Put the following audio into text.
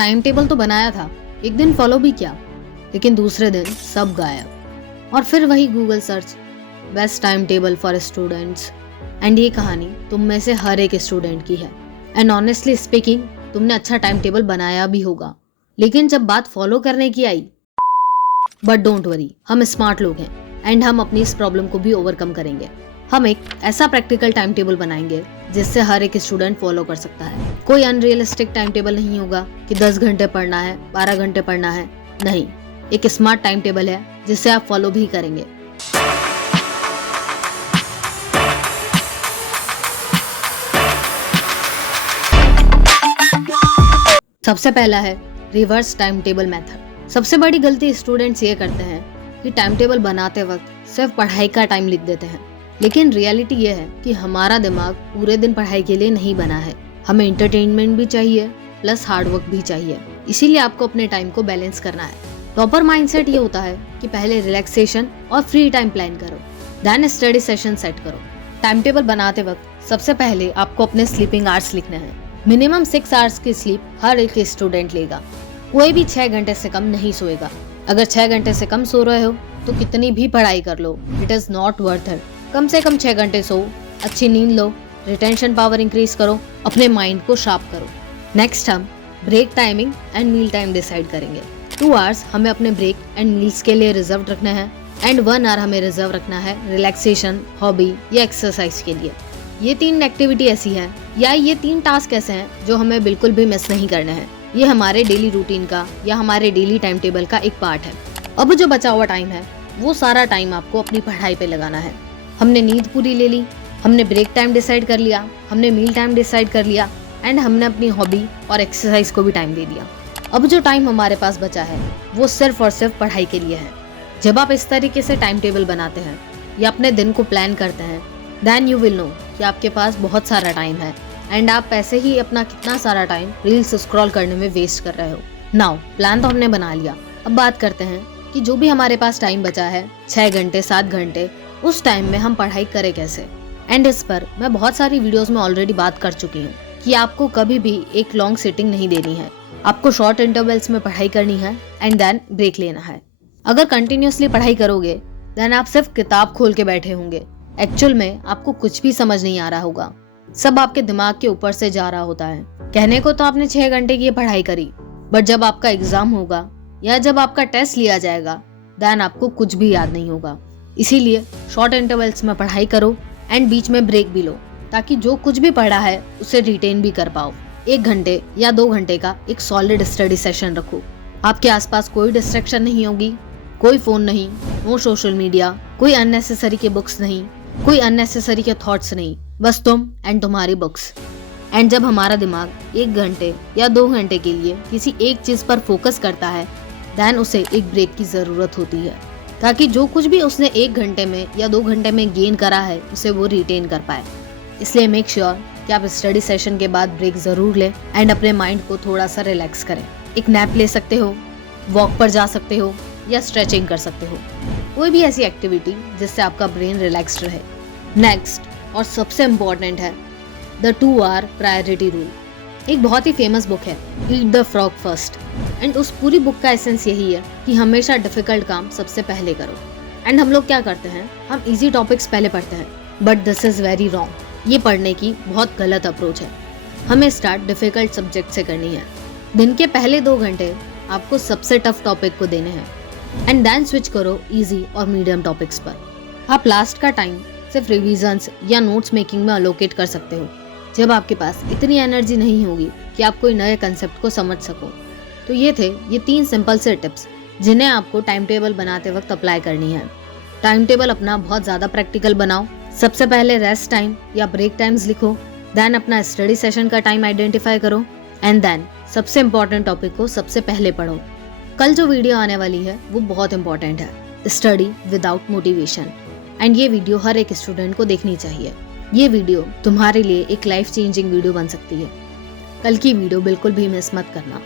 Time table तो बनाया था, एक दिन फॉलो भी किया, लेकिन दूसरे दिन सब गायब। और फिर वही Google search, best time table for students. And ये कहानी तुम में से हर एक स्टूडेंट की है। एंड ऑनेस्टली स्पीकिंग, तुमने अच्छा टाइम टेबल बनाया भी होगा, लेकिन जब बात फॉलो करने की आई, बट डोंट वरी, हम स्मार्ट लोग हैं एंड हम अपनी इस प्रॉब्लम को भी ओवरकम करेंगे। हम एक ऐसा प्रैक्टिकल टाइम टेबल बनाएंगे जिससे हर एक स्टूडेंट फॉलो कर सकता है। कोई अनरियलिस्टिक टाइम टेबल नहीं होगा कि 10 घंटे पढ़ना है, 12 घंटे पढ़ना है। नहीं, एक स्मार्ट टाइम टेबल है जिसे आप फॉलो भी करेंगे। सबसे पहला है रिवर्स टाइम टेबल मेथड। सबसे बड़ी गलती स्टूडेंट्स ये करते हैं कि टाइम टेबल बनाते वक्त सिर्फ पढ़ाई का टाइम लिख देते हैं, लेकिन रियलिटी ये है कि हमारा दिमाग पूरे दिन पढ़ाई के लिए नहीं बना है। हमें एंटरटेनमेंट भी चाहिए प्लस हार्ड वर्क भी चाहिए। इसीलिए आपको अपने टाइम को बैलेंस करना है। प्रॉपर माइंडसेट ये होता है कि पहले रिलैक्सेशन और फ्री टाइम प्लान करो, देन स्टडी सेशन सेट करो। टाइम टेबल बनाते वक्त सबसे पहले आपको अपने स्लीपिंग आवर्स लिखने हैं। मिनिमम 6 आवर्स की स्लीप हर एक स्टूडेंट लेगा। कोई भी 6 घंटे से कम नहीं सोएगा। अगर 6 घंटे से कम सो रहे हो तो कितनी भी पढ़ाई कर लो, it is not worth it. कम से कम 6 घंटे सो, अच्छी नींद लो, रिटेंशन पावर इंक्रीज करो, अपने माइंड को शार्प करो। नेक्स्ट हम break timing and meal time decide करेंगे। 2 आवर्स हमें अपने ब्रेक एंड मील्स के लिए रिजर्व रखना है एंड 1 आवर हमें रिजर्व रखना है रिलैक्सेशन, हॉबी या एक्सरसाइज के लिए। ये 3 एक्टिविटी ऐसी हैं या ये 3 टास्क ऐसे हैं जो हमें बिल्कुल भी मिस नहीं करने हैं। ये हमारे डेली रूटीन का या हमारे डेली टाइम टेबल का एक पार्ट है। अब जो बचा हुआ टाइम है वो सारा टाइम आपको अपनी पढ़ाई पे लगाना है। हमने नींद पूरी ले ली, हमने ब्रेक टाइम डिसाइड कर लिया, हमने मील टाइम डिसाइड कर लिया एंड हमने अपनी हॉबी और एक्सरसाइज को भी टाइम दे दिया। अब जो टाइम हमारे पास बचा है वो सिर्फ और सिर्फ पढ़ाई के लिए है। जब आप इस तरीके से टाइम टेबल बनाते हैं या अपने दिन को प्लान करते हैं, देन यू विल नो कि आपके पास बहुत सारा टाइम है एंड आप ऐसे ही अपना कितना सारा टाइम रील्स स्क्रॉल करने में वेस्ट कर रहे हो। नाउ प्लान तो हमने बना लिया, अब बात करते हैं कि जो भी हमारे पास टाइम बचा है 6 घंटे 7 घंटे, उस टाइम में हम पढ़ाई करें कैसे। एंड इस पर मैं बहुत सारी वीडियोस में ऑलरेडी बात कर चुकी हूँ कि आपको कभी भी एक लॉन्ग सिटिंग नहीं देनी है। आपको शॉर्ट इंटरवल्स में पढ़ाई करनी है एंड देन ब्रेक लेना है। अगर कंटिन्यूअसली पढ़ाई करोगे देन आप सिर्फ किताब खोल के बैठे होंगे। एक्चुअल में आपको कुछ भी समझ नहीं आ रहा होगा, सब आपके दिमाग के ऊपर से जा रहा होता है। कहने को तो आपने 6 घंटे की पढ़ाई करी, बट जब आपका एग्जाम होगा या जब आपका टेस्ट लिया जाएगा देन आपको कुछ भी याद नहीं होगा। इसीलिए शॉर्ट इंटरवल्स में पढ़ाई करो एंड बीच में ब्रेक भी लो, ताकि जो कुछ भी पढ़ा है उसे रिटेन भी कर पाओ। 1 घंटे या 2 घंटे का एक सॉलिड स्टडी सेशन रखो। आपके आसपास कोई डिस्ट्रैक्शन नहीं होगी, कोई फोन नहीं, नो सोशल मीडिया, कोई अननेसेसरी के बुक्स नहीं, कोई अननेसेसरी के थॉट्स नहीं, बस तुम एंड तुम्हारी बुक्स। एंड जब हमारा दिमाग 1 घंटे या 2 घंटे के लिए किसी एक चीज पर फोकस करता है देन उसे एक ब्रेक की जरूरत होती है, ताकि जो कुछ भी उसने 1 घंटे में या 2 घंटे में गेन करा है उसे वो रिटेन कर पाए। इसलिए मेक श्योर कि आप स्टडी सेशन के बाद ब्रेक जरूर लें एंड अपने माइंड को थोड़ा सा रिलैक्स करें। एक नैप ले सकते हो, वॉक पर जा सकते हो या स्ट्रेचिंग कर सकते हो, कोई भी ऐसी एक्टिविटी जिससे आपका ब्रेन रिलैक्स्ड रहे। नेक्स्ट और सबसे इम्पोर्टेंट है द 2 आवर प्रायोरिटी रूल। एक बहुत ही फेमस बुक है, eat the frog first, and उस पूरी बुक का एसेंस यही है कि हमेशा डिफिकल्ट काम सबसे पहले करो। एंड हम लोग क्या करते हैं, हम इजी टॉपिक्स पहले पढ़ते हैं, but this is very wrong. ये पढ़ने की बहुत गलत अप्रोच है। हमें स्टार्ट डिफिकल्ट सब्जेक्ट से करनी है। दिन के पहले 2 घंटे आपको सबसे टफ टॉपिक को देने हैं एंड देन स्विच करो इजी और मीडियम टॉपिक्स पर। आप लास्ट का टाइम सिर्फ रिविजन्स या नोट्स मेकिंग में अलोकेट कर सकते हो, जब आपके पास इतनी एनर्जी नहीं होगी कि आप कोई नए कंसेप्ट को समझ सको। तो ये 3 सिंपल से टिप्स जिन्हें आपको टाइम टेबल बनाते वक्त अप्लाई करनी है। टाइम टेबल अपना बहुत ज़्यादा प्रैक्टिकल बनाओ। सबसे पहले रेस्ट टाइम या ब्रेक टाइम्स लिखो, देन अपना स्टडी सेशन का टाइम आइडेंटिफाई करो एंड देन सबसे इम्पोर्टेंट टॉपिक को सबसे पहले पढ़ो। कल जो वीडियो आने वाली है वो बहुत इंपॉर्टेंट है, स्टडी विदाउट मोटिवेशन, एंड ये वीडियो हर एक स्टूडेंट को देखनी चाहिए। ये वीडियो तुम्हारे लिए एक लाइफ चेंजिंग वीडियो बन सकती है। कल की वीडियो बिल्कुल भी मिस मत करना।